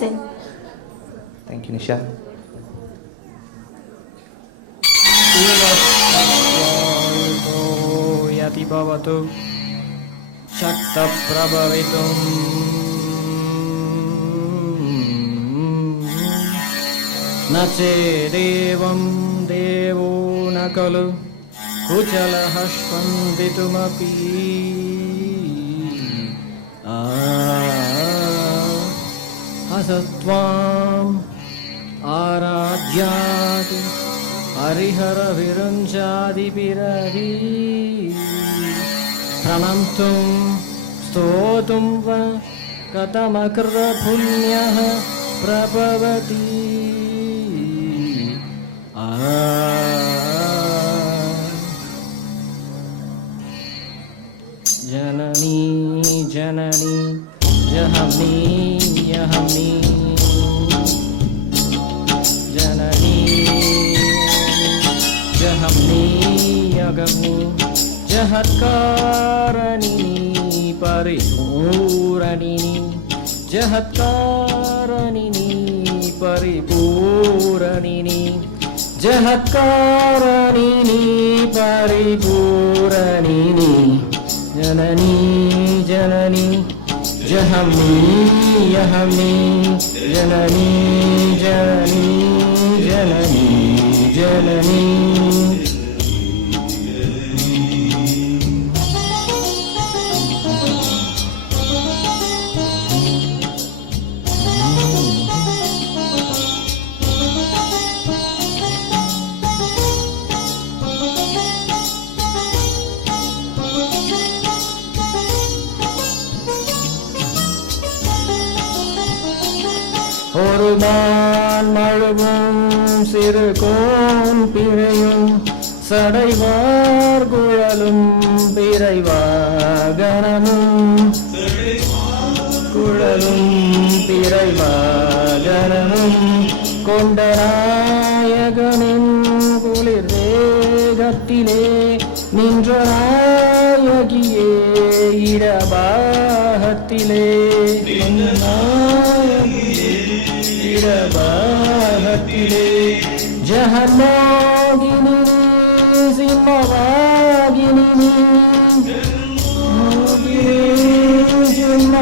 listen. Thank you, Nisha. Yati bhavatu Shakta prabhavitum Nache devam devo nakalu Kuchala hashpanditumapi Asatvam Aradhyati Harihara Viranjadi Piravi Pranantum Stotum Va Katamakra Punyaha Prabhavati Janani Janani Jahami Yahami Janani Jahamni Yagamni Jahatkaranini Paripuranini Jahatkaranini Paripuranini Jahatkaranini Paripuranini Janani Janani Jahamni Yahamni Janani Janani Janani Janani ஒருமான் மழுவும் சிறுகோன் பிழையும் சடைவார் குழலும் பிறைவாகனமும் குழலும் பிறைவாகனமும் கொண்ட நாயகனின் குளிர் வேகத்திலே நின்ற நாயகியே இடபாகத்திலே இடபாகத்திலே ஜஹன்மோகினி சிம்மவாகினி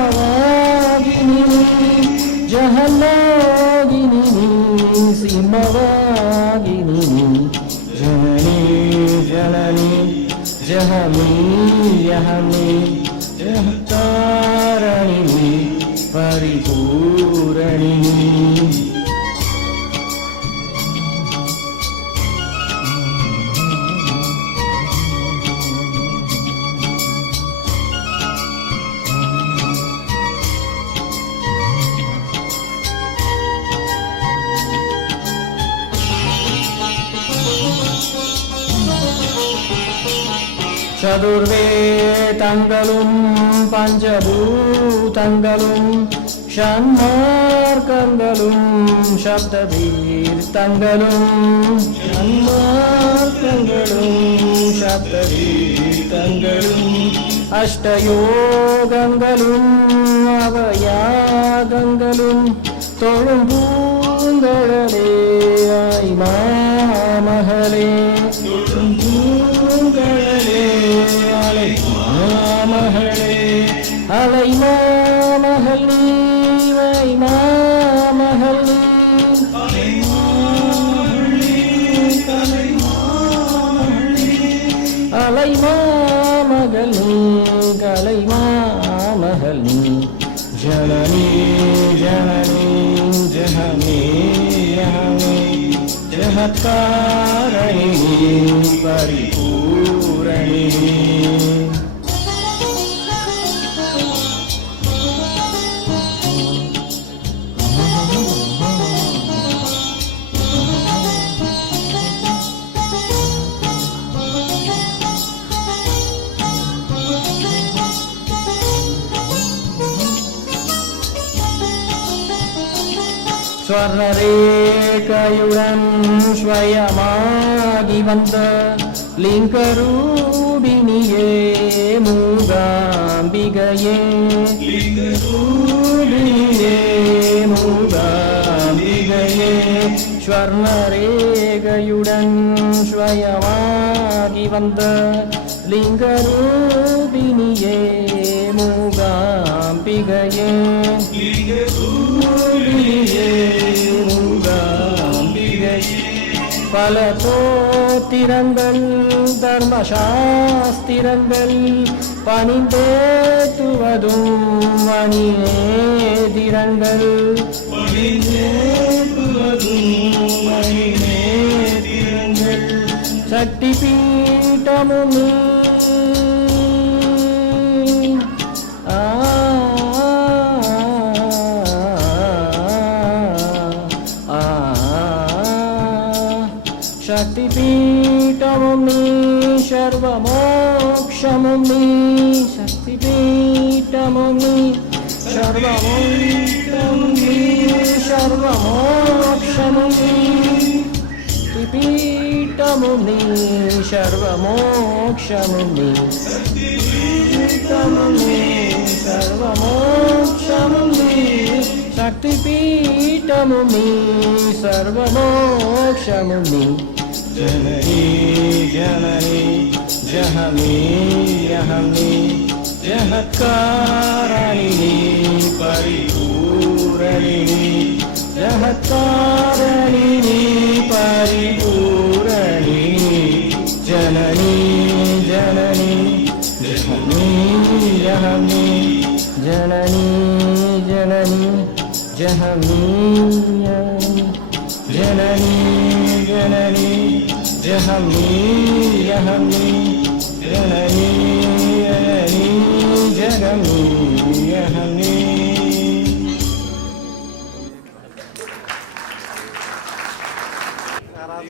சிம்மவாகினி ஜஹன்மோகினி சிம்மவாகினி ஜனனி ஜனனி ஜஹமி யஹமி ஜஹதாரணி பரிபூரணி சதுர்வேதங்களும் பஞ்சபூதங்களும் ஷண்மார்க்கங்களும் சப்ததீர்த்தங்களும் ஷண்மார்க்கங்களும் சப்ததீர்த்தங்களும் அஷ்டயோகங்களும் அவயாகங்களும் தொழும் பூங்கழலே ஐமாமகளே அலை மாமகள் நீவை மாமகள் அலை மாமகள் நீ கலை மாமகள் நீ ஜனனி ஜனனி ஜஹமி யஹமி ஜஹத்காரணி பரிபூரணி ஸ்வர்ணரேகையுடன் ஸ்வயமாகி வந்த லிங்கரூபிணியே மூகாம்பிகையே லிங்கரூபிணியே மூகாம்பிகையே ஸ்வர்ணரேகையுடன் ஸ்வயமாகி வந்த லிங்கரூபிணியே மூகாம்பிகையே மூகாம்பிகையே பல தோத்திரங்கள் தர்மசாஸ்திரங்கள் பணிந்தேத்துவதும் மணிநேதிரங்கள் சக்தி பீட்டமும் நீ. शक्तिपीठमुं नी सर्वमोक्षमुं नी शक्तिपीठमुं नी सर्वमोक्षमुं नी सर्वमोक्षमुं नी शक्तिपीठमुं नी सर्वमोक्षमुं नी शक्तिपीठमुं नी सर्वमोक्षमुं नी शक्तिपीठमुं नी सर्वमोक्षमुं नी जननी जननी जहमी यहमी जहत्कारिणी परिपूरणिनी जहत्कारिणी परिपूरणिनी जननी जननी जहमी यहमी जननी जननी जहमी जननी जननी जहमी यहमी जननी जननी जगमी यहमी